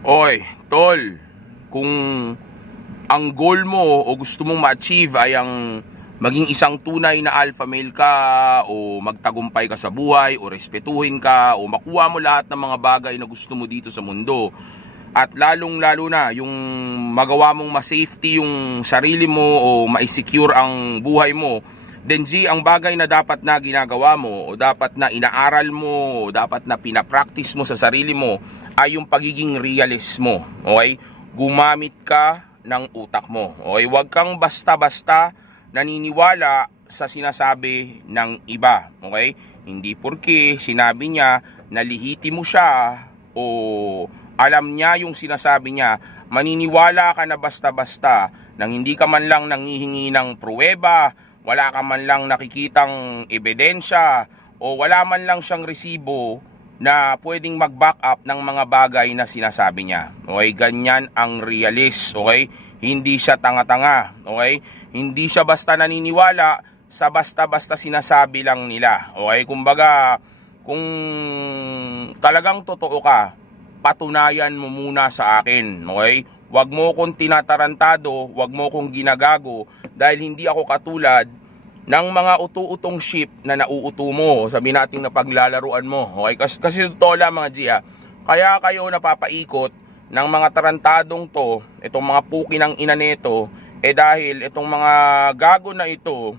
Oy, tol, kung ang goal mo o gusto mong ma-achieve ay ang maging isang tunay na alpha male ka o magtagumpay ka sa buhay o respetuhin ka o makuha mo lahat ng mga bagay na gusto mo dito sa mundo at lalong-lalo na yung magawa mong ma-safety yung sarili mo o ma-secure ang buhay mo, then G, ang bagay na dapat na ginagawa mo o dapat na inaaral mo o dapat na pinapractice mo sa sarili mo ay yung pagiging realist mo. Okay? Gumamit ka ng utak mo. Okay? Huwag kang basta-basta naniniwala sa sinasabi ng iba. Okay? Hindi porke sinabi niya na lihiti mo siya o alam niya yung sinasabi niya, maniniwala ka na basta-basta nang hindi ka man lang nanghihingi ng pruweba, wala ka man lang nakikitang ebidensya o wala man lang siyang resibo na pwedeng mag-back up ng mga bagay na sinasabi niya. Okay? Ganyan ang realist. Okay? Hindi siya tanga-tanga. Okay? Hindi siya basta naniniwala sa basta-basta sinasabi lang nila. Okay? Kumbaga, kung talagang totoo ka, patunayan mo muna sa akin. Okay? Huwag mo kong tinatarantado, huwag mo kong ginagago dahil hindi ako katulad ng mga utu-utong ship na nauuto mo, sabi natin na paglalaruan mo. Okay? Kasi totoo lang mga G, kaya kayo napapaikot ng mga tarantadong to, itong mga puki ng ina nito, dahil itong mga gago na ito,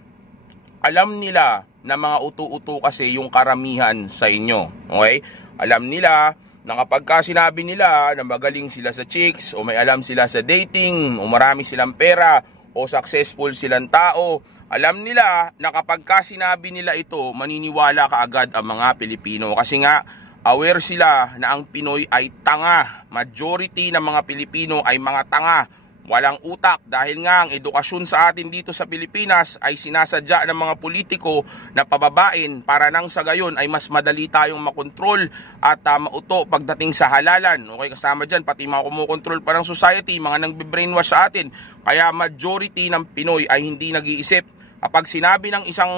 alam nila na mga utu-uto kasi yung karamihan sa inyo. Okay? Alam nila na kapag sinabi nila na magaling sila sa chicks, o may alam sila sa dating, o marami silang pera, o successful silang tao, alam nila na kapag sinabi nila ito, maniniwala kaagad ang mga Pilipino. Kasi nga, aware sila na ang Pinoy ay tanga. Majority ng mga Pilipino ay mga tanga. Walang utak. Dahil nga, ang edukasyon sa atin dito sa Pilipinas ay sinasadya ng mga politiko na pababain para nang sa gayon ay mas madali tayong makontrol at mauto pagdating sa halalan. Okay, kasama dyan, pati mga kumukontrol pa ng society, mga nang-brainwash sa atin. Kaya majority ng Pinoy ay hindi nag-iisip. Kapag sinabi ng isang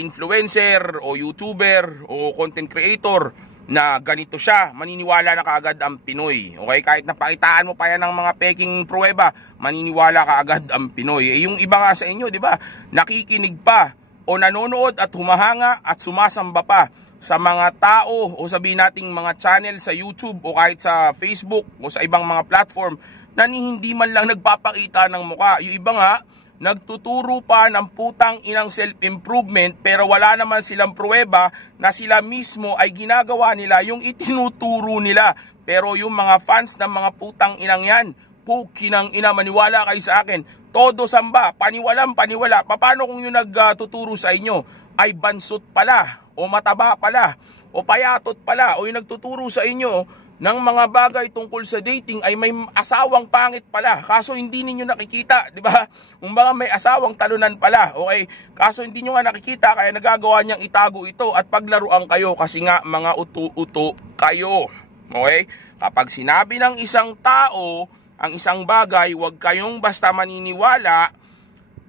influencer o YouTuber o content creator na ganito siya, maniniwala na kaagad ang Pinoy. Okay? Kahit napakitaan mo pa yan ng mga peking pruweba, maniniwala kaagad ang Pinoy. Yung iba nga sa inyo, di ba, nakikinig pa o nanonood at humahanga at sumasamba pa sa mga tao o sabihin nating mga channel sa YouTube o kahit sa Facebook o sa ibang mga platform na hindi man lang nagpapakita ng mukha. Yung iba nga, nagtuturo pa ng putang inang self-improvement pero wala naman silang pruweba na sila mismo ay ginagawa nila yung itinuturo nila. Pero yung mga fans ng mga putang inang yan, pukinang ina, maniwala kayo sa akin. Todo samba, paniwalang paniwala. Paano kung yung nagtuturo sa inyo ay bansot pala o mataba pala o payatot pala o yung nagtuturo sa inyo ng mga bagay tungkol sa dating ay may asawang pangit pala, kaso hindi ninyo nakikita, di ba? Kumbaga may asawang talunan pala, okay? Kaso hindi nyo nga nakikita, kaya nagagawa niyang itago ito at paglaruan kayo kasi nga mga uto-uto kayo, okay? Kapag sinabi ng isang tao ang isang bagay, huwag kayong basta maniniwala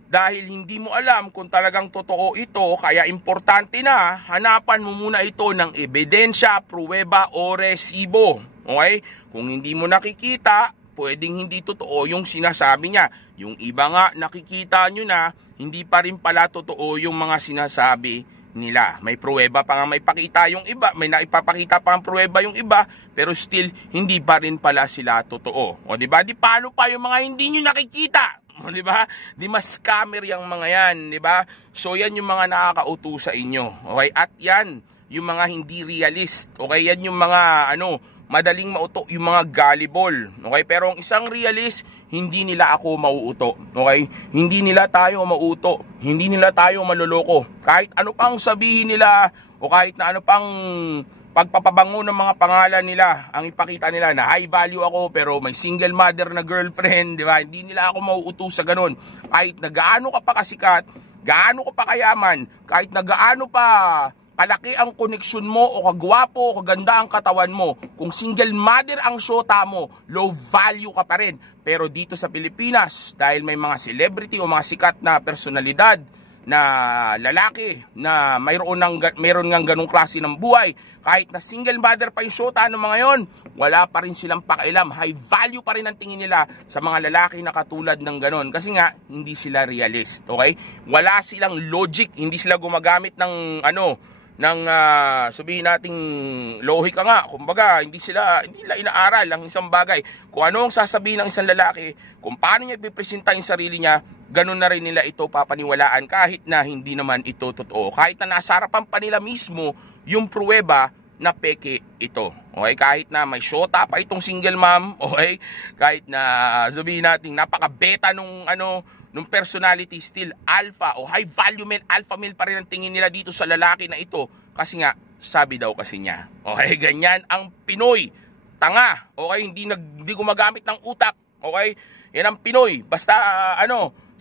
dahil hindi mo alam kung talagang totoo ito, kaya importante na hanapan mo muna ito ng ebidensya, pruweba o resibo. Okay? Kung hindi mo nakikita, pwedeng hindi totoo yung sinasabi niya. Yung iba nga nakikita nyo na hindi pa rin pala totoo yung mga sinasabi nila. May pruweba pa nga may pakita yung iba, may naipapakita pa ang pruweba yung iba, pero still hindi pa rin pala sila totoo. O di ba? Di paano pa yung mga hindi nyo nakikita? O, di ba? Di mas scammer yung mga yan, di ba? So yan yung mga nakakauto sa inyo. Okay? At yan yung mga hindi realist. Okay? Yan yung mga madaling mauto, yung mga gullible. Okay? Pero ang isang realist, hindi nila ako mauuto. Okay? Hindi nila tayo mauuto. Hindi nila tayo maloloko. Kahit ano pang sabihin nila o kahit na ano pang pagpapabango ng mga pangalan nila, ang ipakita nila na high value ako pero may single mother na girlfriend, di ba? Hindi nila ako mauuto sa ganun. Kahit na gaano ka pa kasikat, gaano ka pa kayaman, kahit na gaano pa kalaki ang koneksyon mo o kagwapo o kaganda ang katawan mo, kung single mother ang syota mo, low value ka pa rin. Pero dito sa Pilipinas, dahil may mga celebrity o mga sikat na personalidad na lalaki na mayroon ng ganung klase ng buhay. Kahit na single mother pa yung syota ng mga yon, wala pa rin silang pakialam. High value pa rin ang tingin nila sa mga lalaki na katulad ng ganon. Kasi nga, hindi sila realist, okay? Wala silang logic, hindi sila gumagamit ng sabihin nating lohika nga. Kumbaga, hindi nila inaaral ang isang bagay. Kung ano ang sasabihin ng isang lalaki, kung paano niya ipipresenta yung sarili niya, ganun na rin nila ito papaniwalaan kahit na hindi naman ito totoo. Kahit na nasa harapan pa nila mismo yung pruweba na peke ito. Okay? Kahit na may syota pa itong single mom, okay? Kahit na sabihin natin napaka-beta nung personality, still alpha o high value male, alpha male pa rin ang tingin nila dito sa lalaki na ito. Kasi nga, sabi daw kasi niya. Okay? Ganyan ang Pinoy. Tanga. Okay? Hindi gumagamit ng utak. Okay? Yan ang Pinoy. Basta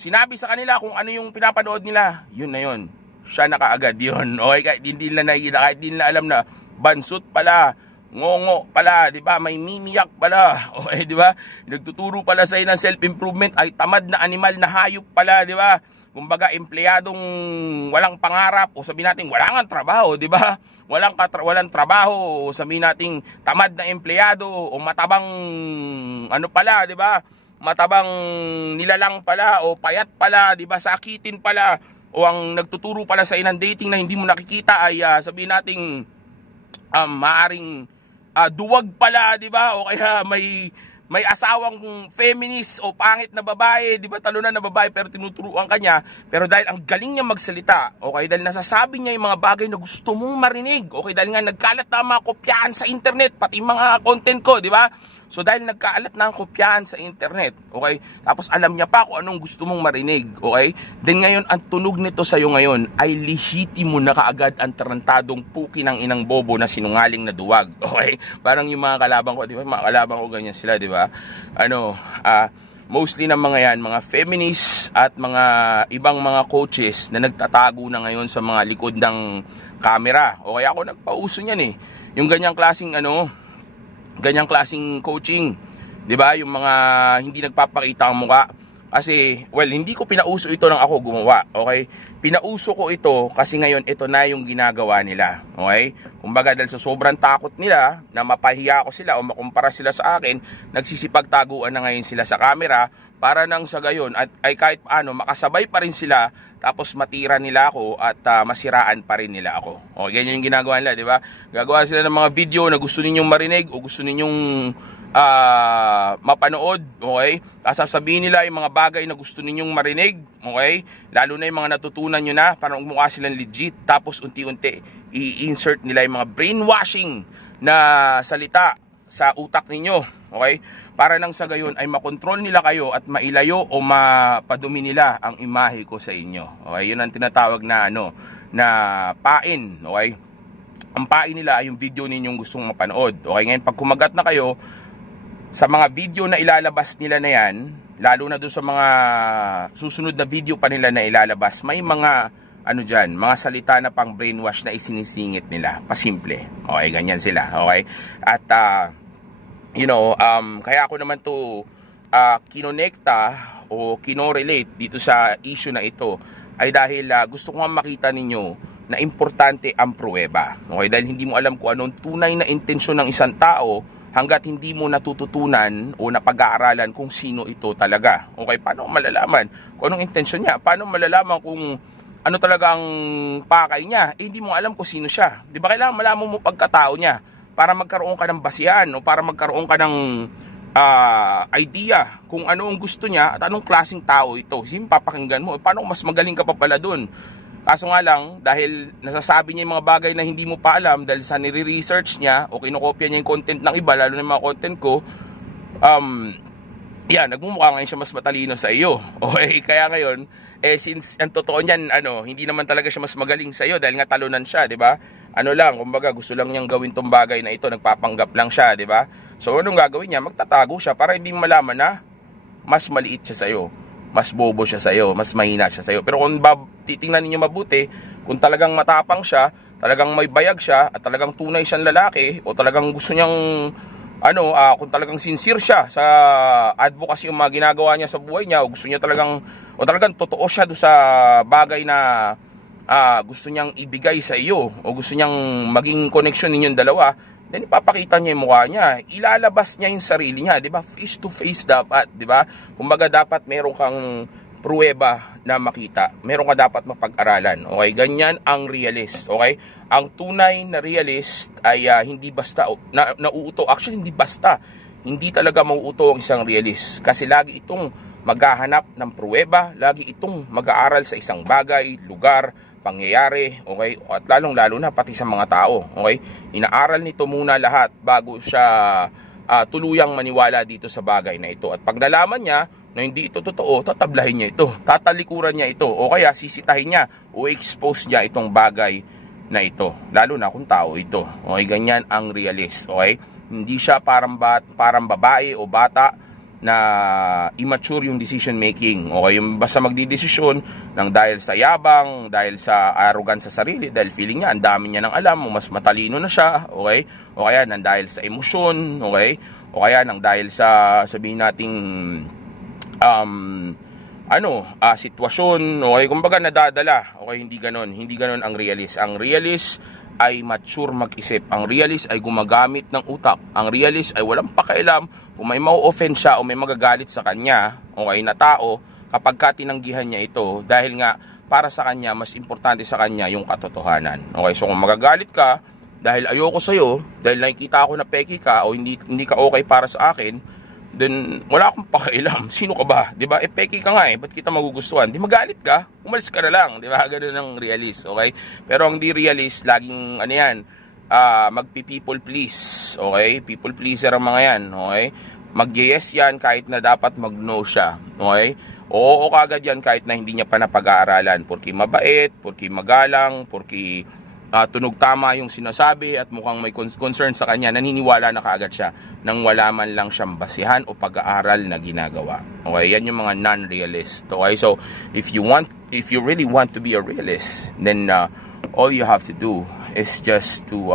sinabi sa kanila kung ano yung pinapanood nila, yun na yun. Siya na kaagad yun. Okay? Kahit hindi nila alam na bansot pala, ngongo pala, di ba? May mimiyak pala. Okay, di ba? Nagtuturo pala sa'yo ng self-improvement ay tamad na animal na hayop pala, di ba? Kumbaga, empleyadong walang pangarap o sabihin natin wala nga trabaho, di ba? Walang trabaho o sabihin natin tamad na empleyado o matabang pala, di ba? Matabang nilalang pala o payat pala, di ba? Sakitin pala o ang nagtuturo pala sa inang dating na hindi mo nakikita ay sabihin nating maaring duwag pala, di ba? O kaya may asawang feminist o pangit na babae, di ba? Talunan na babae pero tinuturuan kanya. Pero dahil ang galing niya magsalita, okay, dahil nasasabi niya yung mga bagay na gusto mong marinig, okay, dahil nga nagkalat na mga kopyahan sa internet, pati mga content ko, di ba? So dahil nagkaalat na ang kopyahan sa internet, okay, tapos alam niya pa kung anong gusto mong marinig, okay, then ngayon ang tunog nito sa'yo ngayon ay lehitimo na kaagad ang tarantadong puki ng inang bobo na sinungaling na duwag, okay? Parang yung mga kalabang ko, di ba? Mga kalabang ko ganyan sila, di ba? Mostly ng mga yan, mga feminists at mga ibang mga coaches na nagtatago na ngayon sa mga likod ng camera. Okay, ako nagpauso niyan eh. Yung ganyang klaseng coaching, 'di ba? Yung mga hindi nagpapakita ang mukha. Kasi hindi ko pinauso ito nang ako gumawa, okay? Pinauso ko ito kasi ngayon ito na yung ginagawa nila, okay? Kumbaga dahil sa sobrang takot nila na mapahiya ko sila o makumpara sila sa akin, nagsisipagtaguan na ngayon sila sa camera para nang sa gayon at ay kahit paano makasabay pa rin sila tapos matira nila ako at masiraan pa rin nila ako. O, ganyan yung ginagawa nila, di ba? Gagawa sila ng mga video na gusto ninyong marinig o gusto ninyong mapanood, okay? Sasabihin nila yung mga bagay na gusto ninyong marinig, okay? Lalo na yung mga natutunan nyo na, parang mukha silang legit. Tapos unti-unti, i-insert nila yung mga brainwashing na salita sa utak ninyo, okay? Para nang sa gayon ay makontrol nila kayo at mailayo o mapadumi nila ang imahe ko sa inyo. Okay, yun ang tinatawag na na pain, okay? Ang pain nila ay yung video ninyong gustong mapanood. Okay, ngayon pag kumagat na kayo sa mga video na ilalabas nila na yan, lalo na doon sa mga susunod na video pa nila na ilalabas, may mga diyan, mga salita na pang brainwash na isinisingit nila, pasimple. Okay, ganyan sila, okay? At kaya ako naman to kinonekta o kinorelate dito sa issue na ito ay dahil gusto ko nga makita ninyo na importante ang pruweba. Okay? Dahil hindi mo alam kung anong tunay na intensyon ng isang tao hanggat hindi mo natututunan o napag-aaralan kung sino ito talaga. Okay? Paano malalaman kung anong intensyon niya? Paano malalaman kung ano talagang pakay niya? Hindi mo alam kung sino siya. Di ba kailangan malaman mo pagkatao niya para magkaroon ka ng basihan o para magkaroon ka ng idea kung ano ang gusto niya at anong klaseng tao ito. Sige, papakinggan mo. Paano mas magaling ka pa pala dun? Kaso nga lang, dahil nasasabi niya yung mga bagay na hindi mo pa alam dahil sa nire-research niya o kinokopya niya yung content ng iba, lalo na yung mga content ko, nagmumukha ngayon siya mas matalino sa iyo. Okay, kaya ngayon, since ang totoo niyan, hindi naman talaga siya mas magaling sa iyo dahil nga talunan siya, di ba? Kumbaga gusto lang niyang gawin tong bagay na ito, nagpapanggap lang siya, di ba? So anong gagawin niya? Magtatago siya para hindi malaman na mas maliit siya sa iyo, mas bobo siya sa iyo, mas mahina siya sa iyo. Pero kung titingnan niyo mabuti, kung talagang matapang siya, talagang may bayag siya at talagang tunay siyang lalaki o talagang gusto niyang kung talagang sincere siya sa advocacy yung mga ginagawa niya sa buhay niya o gusto niya talagang o talagang totoo siya doon sa bagay na gusto niyang ibigay sa iyo o gusto niyang maging connection ninyong dalawa, then ipapakita niya yung mukha niya, ilalabas niya yung sarili niya, 'di ba? Face to face dapat, 'di ba? Kumbaga dapat meron kang pruweba na makita, meron ka dapat mapag-aralan. Okay, ganyan ang realist. Okay, ang tunay na realist ay hindi basta nauuto. Actually, hindi basta, hindi talaga mauuto ang isang realist, kasi lagi itong maghahanap ng pruweba, lagi itong mag-aaral sa isang bagay, lugar, pangyayari, okay? At lalong-lalo na pati sa mga tao, okay? Inaaral nito muna lahat bago siya tuluyang maniwala dito sa bagay na ito. At pag nalaman niya na hindi ito totoo, tatablahin niya ito, tatalikuran niya ito, o kaya sisitahin niya o expose niya itong bagay na ito, lalo na kung tao ito. Okay, ganyan ang realist, okay? Hindi siya parang babae o bata na immature yung decision making. Okay, yung basta magdidesisyon ng dahil sa yabang, dahil sa arrogance sa sarili, dahil feeling niya ang dami niya ng alam, mas matalino na siya, okay? O kaya nang dahil sa emosyon, okay? O kaya nang dahil sa sabihin nating sitwasyon, okay? Kumbaga nadadala. Okay, hindi ganon ang realist. Ang realist ay mature mag-isip. Ang realist ay gumagamit ng utak. Ang realist ay walang pakialam kung may mau-offend siya o may magagalit sa kanya, okay, na tao, kapag tinanggihan niya ito, dahil nga para sa kanya, mas importante sa kanya yung katotohanan. Okay, so kung magagalit ka dahil ayoko sa'yo, dahil nakikita ako na peki ka o hindi ka okay para sa akin, then wala akong pakialam. Sino ka ba? 'Di ba? Peki ka nga ba't kita magugustuhan? Di magalit ka, umalis ka na lang, 'di ba? Ganun ang realist, okay? Pero ang di realist, laging magpi-people please, okay? People pleaser ang mga yan, okay? Mag-yes yan kahit na dapat mag-no siya, okay? Oo kagad yan kahit na hindi niya pa napag-aaralan, porque mabait, porque magalang, porque tunog tama yung sinasabi at mukhang may concern sa kanya, naniniwala na kaagad siya nang wala man lang siyang basihan o pag-aaral na ginagawa. Okay, yan yung mga non-realist. Okay, so if you really want to be a realist, then all you have to do is just to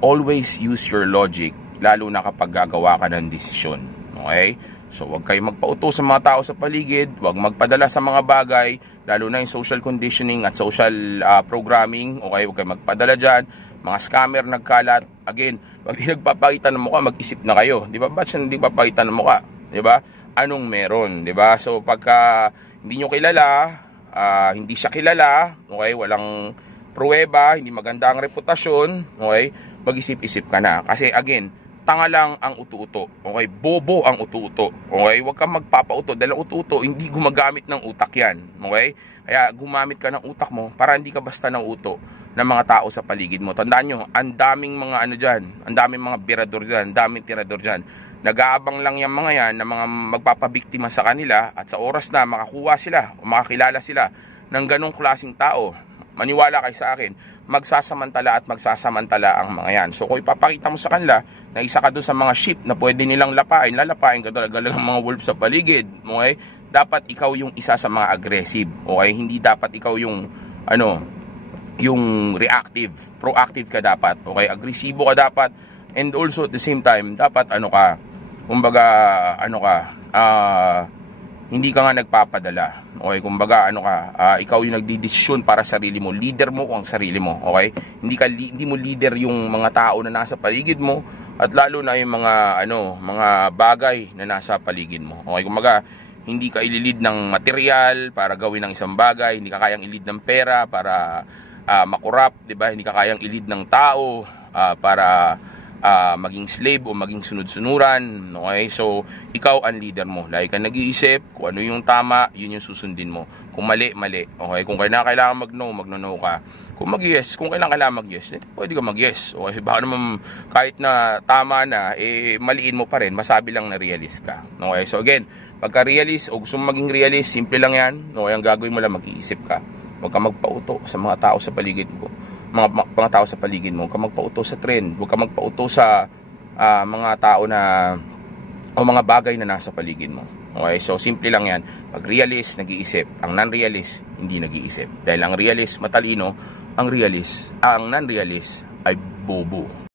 always use your logic, lalo na kapag gagawa ka ng desisyon. Okay, so huwag kayo magpauto sa mga tao sa paligid, huwag magpadala sa mga bagay, lalo na yung social conditioning at social programming. Okay, huwag kayo magpadala dyan. Mga scammer nagkalat. Again, pag nagpapakita ng mukha, mag-isip na kayo. Di ba? Ba't siya hindi papakita ng mukha? Di ba? Anong meron? Di ba? So, pagka hindi nyo kilala, hindi siya kilala, okay, walang pruweba, hindi maganda ang reputasyon, okay, mag-isip-isip ka na. Kasi again, tanga lang ang utu-uto. Okay, bobo ang utu-uto. Okay, huwag kang magpapauto dahil utu-uto hindi gumagamit ng utak yan. Okay? Kaya gumamit ka ng utak mo para hindi ka basta ng uto ng mga tao sa paligid mo. Tandaan nyo, ang daming mga ang daming mga birador dyan, daming tirador dyan. Nag-aabang lang yung mga yan na mga magpapabiktima sa kanila, at sa oras na makakuha sila o makakilala sila ng ganong klaseng tao, maniwala kayo sa akin, magsasamantala at magsasamantala ang mga yan. So kung ipapakita mo sa kanila na isa ka doon sa mga sheep na pwede nilang lalapain ka talaga ng mga wolves sa paligid, okay? Dapat ikaw yung isa sa mga aggressive, okay? Hindi dapat ikaw yung yung reactive, proactive ka dapat, okay? Agresibo ka dapat, and also at the same time dapat hindi ka nga nagpapadala, okay? Kumbaga ikaw yung nagdidesisyon para sa sarili mo, leader mo ang sarili mo, okay? Hindi mo leader yung mga tao na nasa paligid mo, at lalo na yung mga bagay na nasa paligid mo, okay? Kumbaga hindi ka ililid ng material para gawin ng isang bagay, hindi ka kayang ilid ng pera para makurap, 'di ba? Hindi ka kayang ilid ng tao para maging slave o maging sunod-sunuran, okay? So ikaw ang leader mo, lagi ka nag-iisip kung ano yung tama, yun yung susundin mo. Kung mali, okay? Kung kailangan magno ka. Kung mag-yes, kung kailangan mag-yes, pwede ka mag-yes, okay? Baka naman kahit na tama na, maliin mo pa rin, masabi lang na realist ka, okay? So again, pagka realist o gusto mong maging realist, simple lang yan, okay? Ang gagawin mo lang, mag-iisip ka. Huwag ka magpauto sa mga tao sa paligid mo. Mga tao sa paligid mo. Huwag ka magpauto sa trend. Huwag ka magpauto sa mga tao o mga bagay na nasa paligid mo. Okay? So, simple lang yan. Pag realist, nag-iisip. Ang non-realist, hindi nag-iisip. Dahil ang realist, matalino. Ang non-realist ay bobo.